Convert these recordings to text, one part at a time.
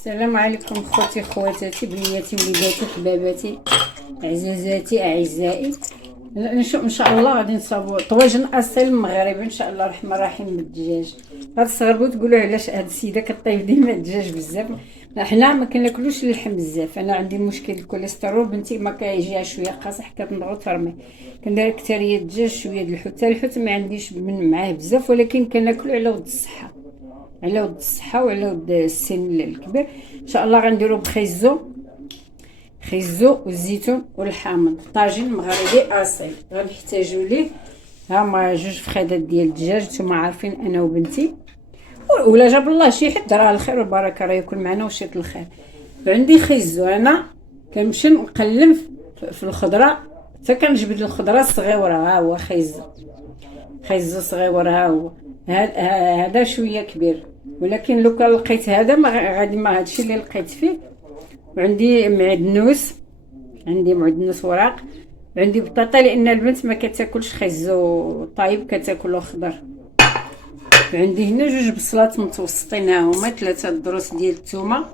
السلام عليكم خوتي خواتاتي بنياتي وليداتي حباباتي عزازاتي اعزائي. ان شاء الله غادي نصاوبوا طواجن اصيل مغربي ان شاء الله الرحمن الرحيم بالدجاج. هاد الصغربو تقولوا علاش هاد السيده كطيب ديما الدجاج بزاف. حنا ما كناكلوش اللحم بزاف، انا عندي مشكل الكوليسترول، بنتي ما كيجيها شويه قاصح كتنضغط ترمي. كندير اكثريه الدجاج شويه د الحوت، الحوت ما عنديش من معاه بزاف ولكن كناكلو على ود الصحه، على ود الصحه وعلى ود السن الكبير. ان شاء الله غنديرو بخيزو والزيتون والحامض، طاجين مغربي اصيل. غنحتاجو ليه هما جوج فخادات ديال الدجاج، نتوما عارفين انا وبنتي، ولا جاب الله شي حد راه الخير والبركه، راه يكون معنا وشيت الخير. عندي خيزو، انا كنمشي نقلب في الخضره حتى كنجبد الخضره الصغيره. ها هو خيزو صغير، ها هو هذا شويه كبير، ولكن لو كان لقيت هذا ما غادي، ما هادشي اللي لقيت فيه. وعندي معدنوس وراق، عندي بطاطا لان البنت ما كتاكلش خيزو طايب، كتاكلو خضر. عندي هنا جوج بصلات متوسطين، ها هما 3 دروس ديال الثومه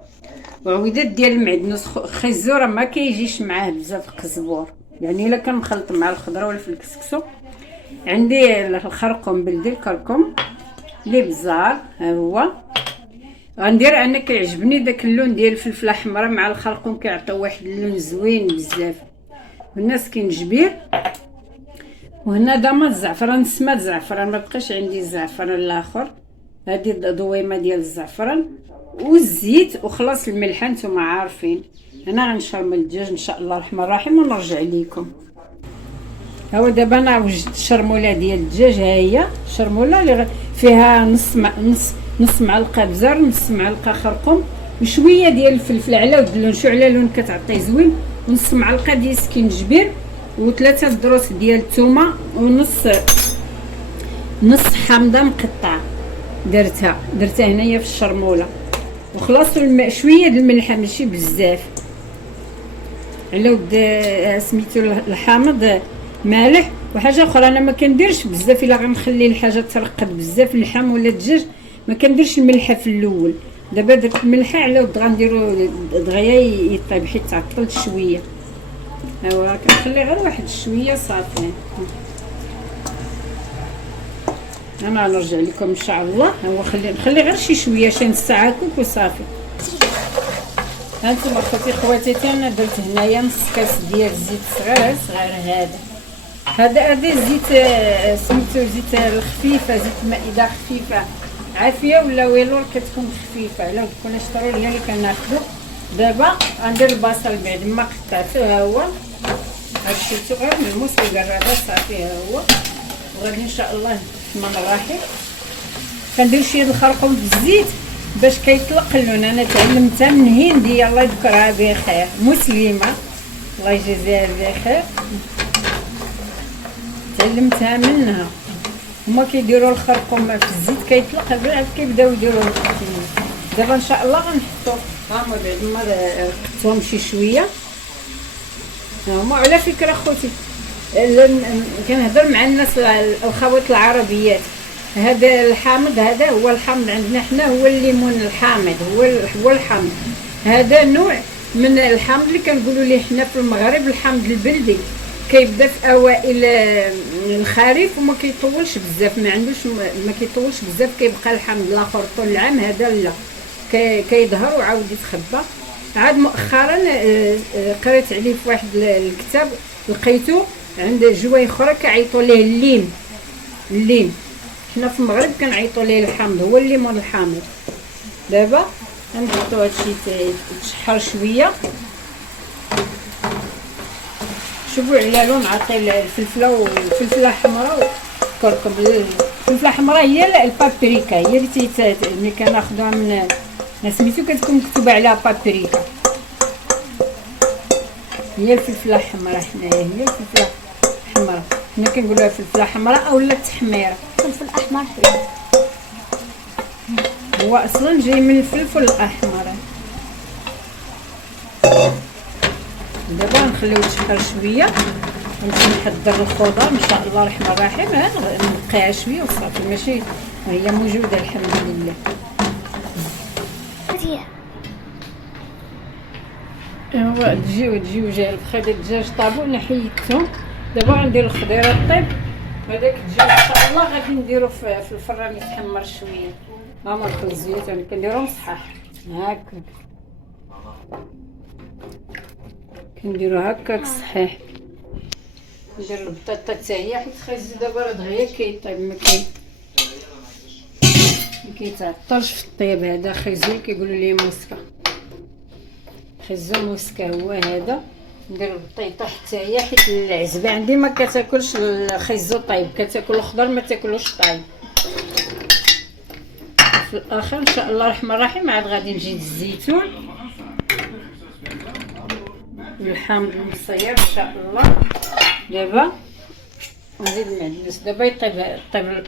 وعويدات ديال المعدنوس. خيزو راه ما كيجيش معاه بزاف قزبور، يعني الا كان مخلط مع الخضره ولا في الكسكسو. عندي الخرقوم بلدي، الكركم، الابزار، ها هو. غندير انا كيعجبني داك اللون ديال الفلفله حمراء مع الخرقوم، كيعطيو واحد اللون زوين بزاف. هنا سكينجبير، وهنا داما الزعفران، سماد زعفران، ما بقاش عندي الزعفران الاخر. هذه دويمه ديال الزعفران والزيت وخلاص الملح، نتوما عارفين. انا غنشرمل الدجاج ان شاء الله الرحمن الرحيم ونرجع لكم. هو دابا انا وجدت الشرموله ديال الدجاج، ها هي الشرموله اللي فيها نص معلقه بزر، نص معلقه خرقوم، وشويه ديال الفلفل على ود اللون، شو على لون كتعطيه زوين، ونص معلقه ديال سكينجبير، و3 دروس ديال الثومه، نص حامضه مقطعه درتها هنايا في الشرموله. وخلاص شويه د الملح ماشي بزاف على ود سميتو الحامض، مالح. وحاجه اخرى انا ما كنديرش بزاف، الا غنخلي الحاجه ترقد بزاف اللحم ولا الدجاج ما كنديرش الملح في الاول. دابا درت الملح على ود غنديرو دغيا يطيب حيت تعطلت شويه. ايوا كنخلي غير واحد شويه صافي. انا نرجع لكم ان شاء الله. هو نخلي غير شي شويه شي نص ساعه كوك وصافي. هانتوما خوتي خواتاتي، انا درت هنايا نص كاس ديال الزيت صغير. هذا زيت سميتو زيت الخفيفه، زيت مائده خفيفه عافيه ولا ويلور كتكون خفيفه، على الكوليسترول هي اللي كناخذو. دابا غندير البصل بعد ما قطعته، ها هو هشيتو غير ملموس وقرابه صافي. ها هو وغادي ان شاء الله الرحمن الرحيم كندير شويه الخرقوم في الزيت باش كيطلق اللون. انا تعلمتها من هنديه الله يذكرها بخير، مسلمه الله يجزيها بخير، تعلمتها منها. هما كيديروا الخرقوم في الزيت كيطلق بالعكس، كيبداو يديروا الخرقوم. دابا ان شاء الله غنحطو هما بعد ما قطعتهم شي شويه. هما على فكره خوتي كنهضر مع الناس الخوات العربيات، هذا الحامض، هذا هو الحامض عندنا حنا، هو الليمون الحامض، هو الحامض. هذا نوع من الحامض اللي كنقولوا ليه حنا في المغرب الحامض البلدي، كيبدا في اوائل الخريف وما كيطولش بزاف، ما كيطولش بزاف، كيبقى الحامض الاخر طول العام. هذا لا كيظهر وعاود يتخبى. عاد مؤخرا قريت عليه في واحد الكتاب، لقيته عند جوايه اخرى كيعيطوا ليه الليم. حنا في المغرب كنعيطوا ليه الحامض، هو الليمون الحامض. دابا غنحطوا هادشي يتشحر شويه. شوفوا على لون عطي الفلفله والفلفله الحمراء والكركم. الفلفله الحمراء هي البابريكا، هي اللي كناخذوها من سميتو، كتكون مكتوبه عليها بابريكا. هي الفلفله الحمراء، حنايا هي الفلفله الحمراء، حنا كنقولوها فلفله حمراء اولا التحميره. الفلفل الاحمر حلو، هو اصلا جاي من الفلفل الاحمر. دابا نخليو يتشحر شويه ونمشي نحضر الخضر ان شاء الله الرحمن الرحيم. نقيها شويه وصافي، ماشي هي موجوده الحمد لله. ايوا تجيو جاي خديت الدجاج طابو انا حيدتهم. دابا غندير الخضيره طيب. هذاك الدجاج ان شاء الله غادي نديرو في الفران يتحمر شويه. ها هما الخبزيات انا كنديرهم صحاح هكاك، كنديرو هكاك صحيح. ندير البطاطا حتى هي حيت خايز دابا راه دغيا كيطيب ما كيتعطلش في الطيب. هذا خيزو كيقولوا ليه موسكا، خيزو موسكا هو هذا. ندير البطيطه حتى هي حيت العزبه عندي ما كتاكلش الخيزو طايب، كتاكل الخضر ما تاكلوش طايب. في الاخر ان شاء الله الرحمن الرحيم عاد غادي نجيب الزيتون والحامض المصير ان شاء الله. دابا نزيد المعدنوس دابا يطيب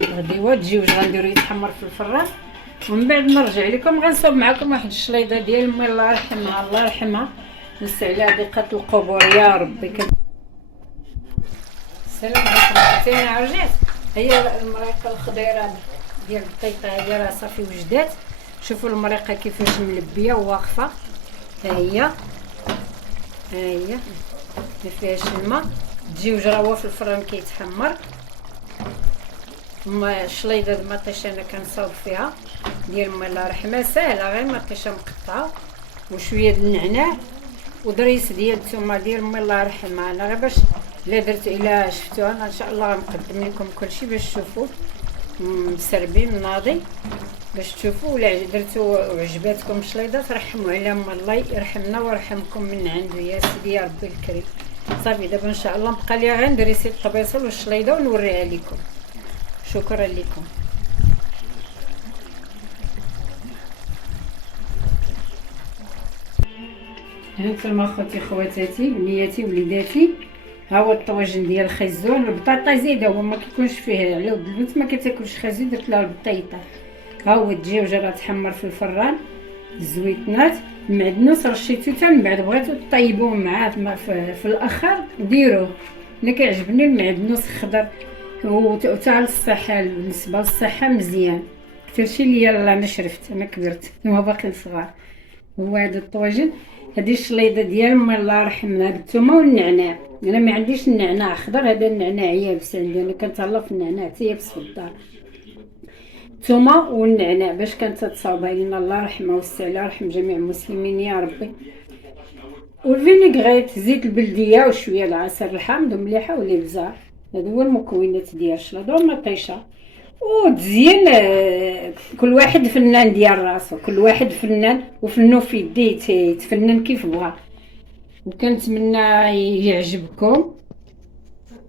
الغديوه. الدجاج غنديرو يتحمر في الفران ومن بعد نرجع لكم غنصاوب معكم واحد الشليضه ديال امي الله يرحمها الله يرحمها نسى عليها دقه القبور يا ربي. السلام عليكم انا رجعت. هي المريقه الخضيره ديال البطيطه هذه راه صافي وجدات. شوفوا المريقه كيفاش ملبيه وواقفه. ها هي ما فيهاش الماء. الدجاج راه هو في الفران كيتحمر. اما الشليضه د المطيشه انا كنصاوب فيها ديال امي الله يرحمها ساهله، غير مطيشه مقطعه وشويه د النعناع ودريس ديال الثومه ديال امي الله يرحمها. انا غير باش الا درت الا شفتوها انا ان شاء الله غنقدم لكم كلشي باش تشوفوا مسربين ناضي باش تشوفوا. ولا درتو وعجباتكم الشليضه ترحموا على امي الله يرحمنا ويرحمكم من عنده يا سيدي يا ربي الكريم. صافي دابا ان شاء الله بقى لي غير ندريسي الطبيصل والشليضه ونوريها لكم. شكرا لكم. هانتوما خوتي خواتاتي بنياتي وليداتي، ها هو الطواجن ديال الخيزون. البطاطا زيده هو ما كيكونش فيه علود البنت ما كتاكلش خازي درت لها البطيطه. ها هو الدجاج راه تحمر في الفران. الزويتنات المعدنوس رشيتو حتى من بعد بغيتو طيبوه معاه في الاخر ديروه. انا كيعجبني المعدنوس خضر وتاع الصحه. بالنسبه للصحه مزيان كثيرشي ليا انا شرفت انا كبرت هما باقيين صغار. هو هذا الطواجن. هذه الشليضه ديال امي الله يرحمها بالثومه والنعناع. انا ما عنديش النعناع خضر، هذا النعناع يابس عندي انا كنتهلا في النعناع حتى يابس في الدار. الثومه والنعناع باش كانت تصاوبها لينا الله يرحمها ويوسع عليها ويرحم جميع المسلمين يا ربي. والفينيغريت زيت البلديه وشويه العسل الحامض ومليحه والابزار. هادو هو المكونات ديال الشليضه والمطيشه. وتزين كل واحد فنان ديال راسو، كل واحد فنان وفنو في يديه يتفنن كيف بغا. وكنتمنى يعجبكم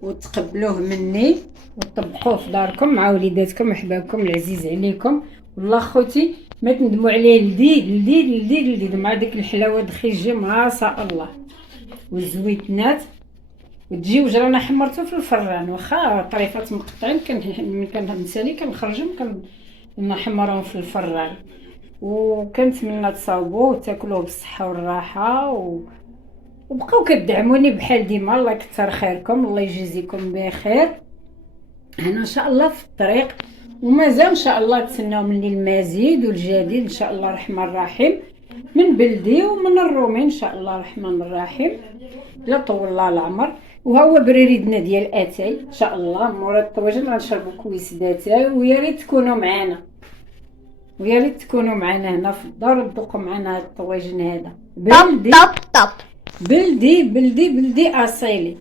وتقبلوه مني وطبقوه في داركم مع وليداتكم وحبابكم العزيز عليكم. والله خوتي ما تندموا عليه. لذيذ لذيذ لذيذ لذيذ مع ديك الحلاوه دخيجه ما شاء الله والزويتنات. والدجاج رانا حمرته في الفران واخا طريفات مقطعين كنسالي كنخرجهم كنحمرهم في الفران. وكنتمنى تصاوبوه وتاكلوه بالصحه والراحه وبقاو كتدعموني بحال ديما. الله يكثر خيركم الله يجزيكم بخير. انا ان شاء الله في الطريق ومازال ان شاء الله تسناو مني المزيد والجديد ان شاء الله الرحمن الرحيم من بلدي ومن الرومي ان شاء الله الرحمن الرحيم لا طول الله العمر. وهو بريدنا ديال اتاي ان شاء الله مورا الطواجن غنشربوا كويس داتاي. ويا ريت تكونوا معنا ويا ريت تكونوا معنا هنا في الدار وتذوقوا معنا هاد الطواجن. هذا بلدي طب بلدي بلدي بلدي اصيلي.